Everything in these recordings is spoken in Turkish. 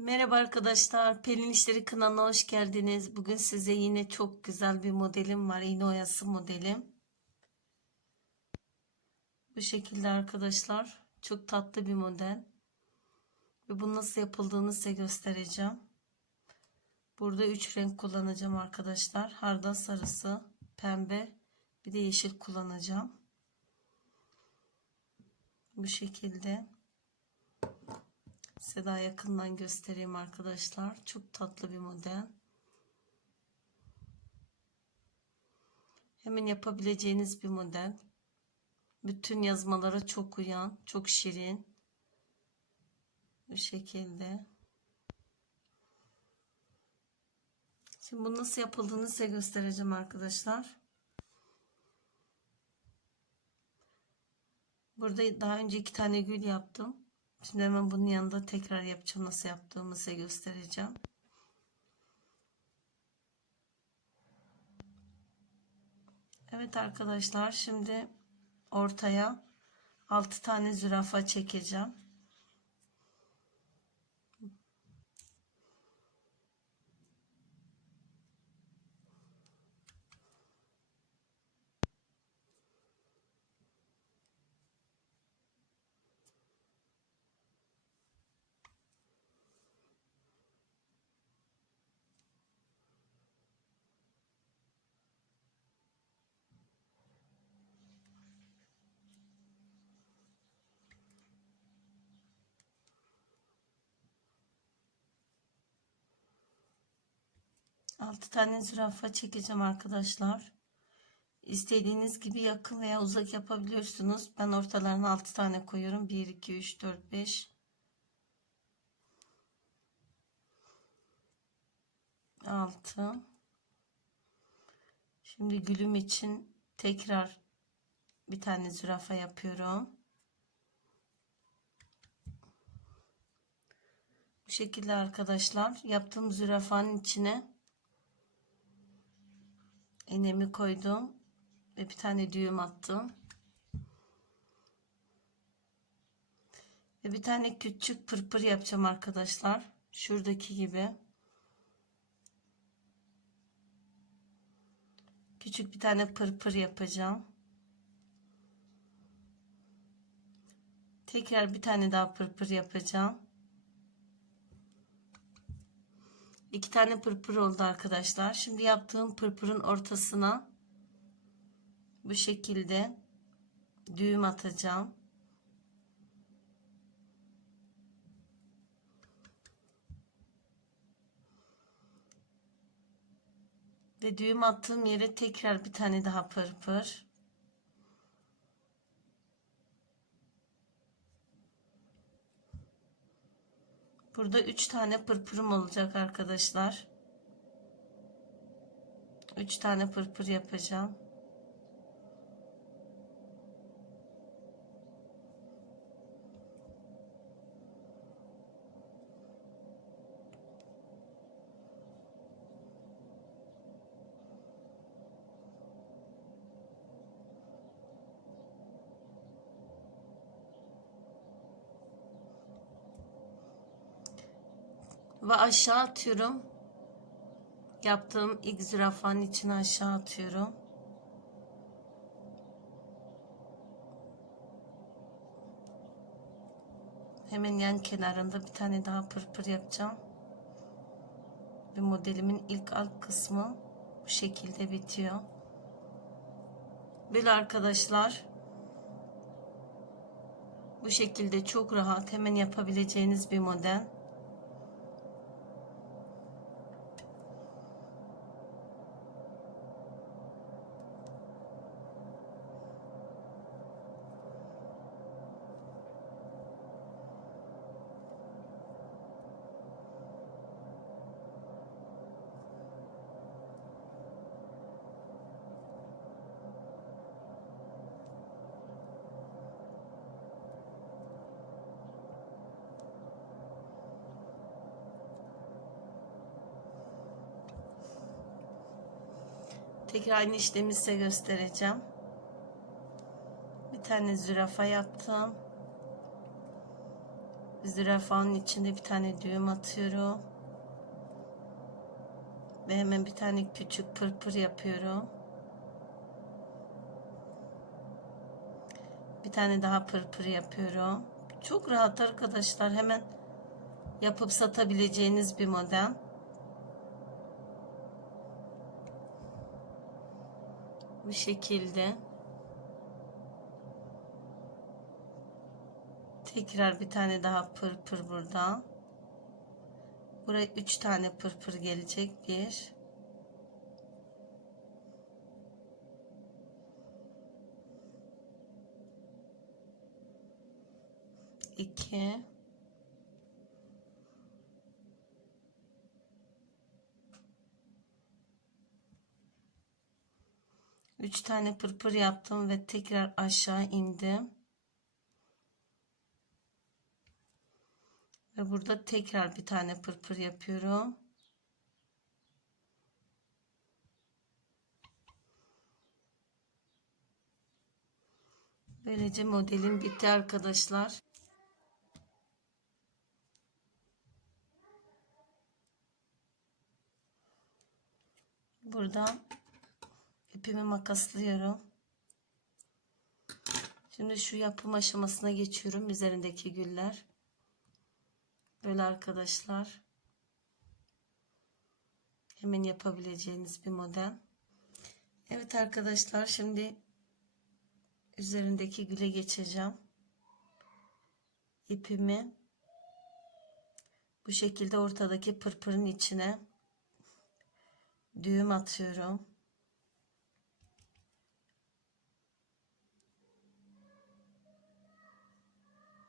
Merhaba arkadaşlar, Pelin İşleri kanalına hoş geldiniz. Bugün size yine çok güzel bir modelim var, iğne oyası modelim. Bu şekilde arkadaşlar, çok tatlı bir model. Ve bunun nasıl yapıldığını size göstereceğim. Burada 3 renk kullanacağım arkadaşlar. Hardal sarısı, pembe, bir de yeşil kullanacağım. Bu şekilde. Size daha yakından göstereyim arkadaşlar. Çok tatlı bir model. Hemen yapabileceğiniz bir model. Bütün yazmalara çok uyan, çok şirin. Bu şekilde. Şimdi bunu nasıl yapıldığını size göstereceğim arkadaşlar. Burada daha önce iki tane gül yaptım. Şimdi hemen bunun yanında tekrar yapacağım. Nasıl yaptığımı size göstereceğim. Evet arkadaşlar şimdi ortaya 6 tane zürafa çekeceğim. Altı tane zürafa çekeceğim arkadaşlar. İstediğiniz gibi yakın veya uzak yapabiliyorsunuz. Ben ortalarına 6 tane koyuyorum. 1, 2, 3, 4, 5. 6. Şimdi gülüm için tekrar bir tane zürafa yapıyorum. Bu şekilde arkadaşlar yaptığım zürafanın içine iğnemi koydum ve bir tane düğüm attım. Ve bir tane küçük pırpır yapacağım arkadaşlar. Şuradaki gibi. Küçük bir tane pırpır yapacağım. Tekrar bir tane daha pırpır yapacağım. İki tane pırpır oldu arkadaşlar. Şimdi yaptığım pırpırın ortasına bu şekilde düğüm atacağım. Ve düğüm attığım yere tekrar bir tane daha pırpır. Burada 3 tane pırpırım olacak arkadaşlar. 3 tane pırpır yapacağım. Ve aşağı atıyorum. Yaptığım ilk zürafanın içine aşağı atıyorum. Hemen yan kenarında bir tane daha pırpır yapacağım. Ve modelimin ilk alt kısmı bu şekilde bitiyor. Böyle arkadaşlar bu şekilde çok rahat hemen yapabileceğiniz bir model. Tekrar aynı işlemi size göstereceğim. Bir tane zürafa yaptım. zürafanın içinde bir tane düğüm atıyorum. Ve hemen bir tane küçük pırpır yapıyorum. Bir tane daha pırpır yapıyorum. Çok rahat arkadaşlar. Hemen yapıp satabileceğiniz bir model. Bu şekilde. Tekrar bir tane daha pırpır burada. Buraya üç tane pırpır gelecek. Bir. iki, Üç tane pırpır yaptım ve tekrar aşağı indim. Ve burada tekrar bir tane pırpır yapıyorum. Böylece modelim bitti arkadaşlar. Burada ipimi makaslıyorum. Şimdi şu yapım aşamasına geçiyorum. Üzerindeki güller. Böyle arkadaşlar. Hemen yapabileceğiniz bir model. Evet arkadaşlar şimdi üzerindeki güle geçeceğim. İpimi bu şekilde ortadaki pırpırın içine düğüm atıyorum.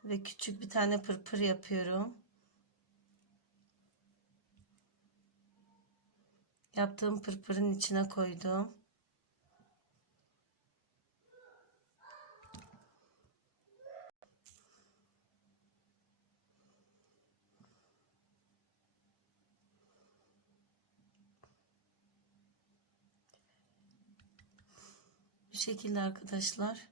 Ve küçük bir tane pırpır yapıyorum. Yaptığım pırpırın içine koydum. Bu şekilde arkadaşlar.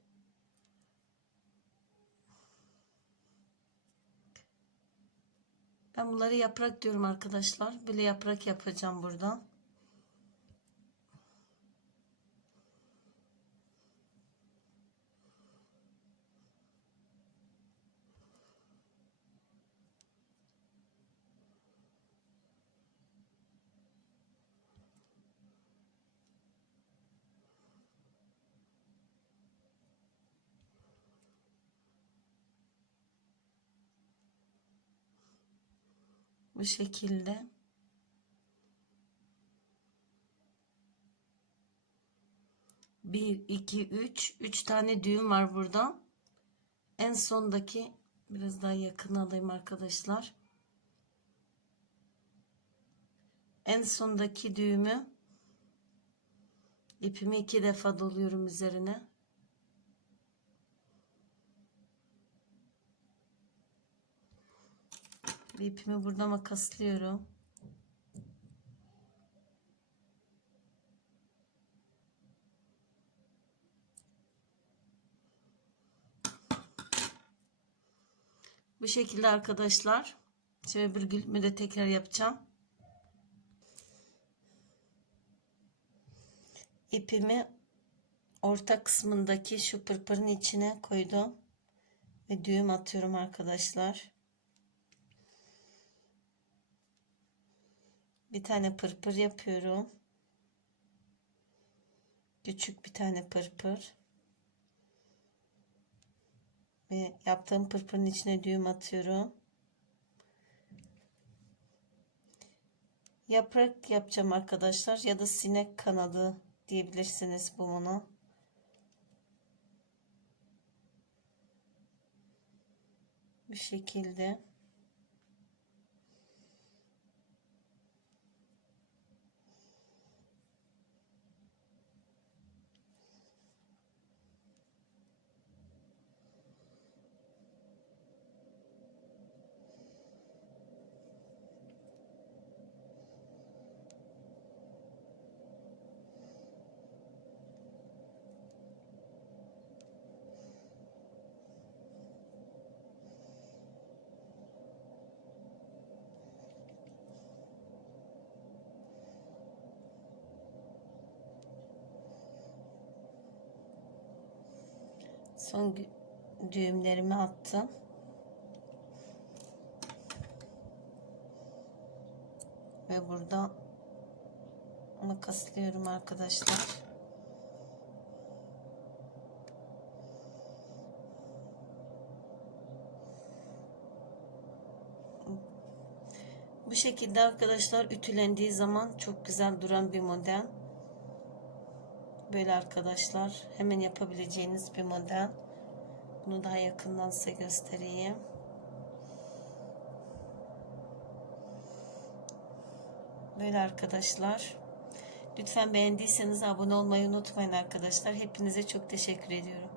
Ben bunları yaprak diyorum arkadaşlar. Böyle yaprak yapacağım buradan. Bu şekilde. Bir, iki, üç. Üç tane düğüm var burada. En sondaki biraz daha yakın alayım arkadaşlar. En sondaki düğümü ipimi iki defa doluyorum üzerine. Ve ipimi burada makaslıyorum. Bu şekilde arkadaşlar. Şöyle bir gülümü de tekrar yapacağım. İpimi orta kısmındaki şu pırpırın içine koydum. Ve düğüm atıyorum arkadaşlar. Bir tane pırpır yapıyorum. Küçük bir tane pırpır. Ve yaptığım pırpırın içine düğüm atıyorum. Yaprak yapacağım arkadaşlar ya da sinek kanadı diyebilirsiniz bu buna. Bu şekilde. Son düğümlerimi attım. Ve burada makaslıyorum arkadaşlar. Bu şekilde arkadaşlar ütülendiği zaman çok güzel duran bir model. Böyle arkadaşlar hemen yapabileceğiniz bir model. Bunu daha yakından size göstereyim. Böyle arkadaşlar. Lütfen beğendiyseniz abone olmayı unutmayın arkadaşlar. Hepinize çok teşekkür ediyorum.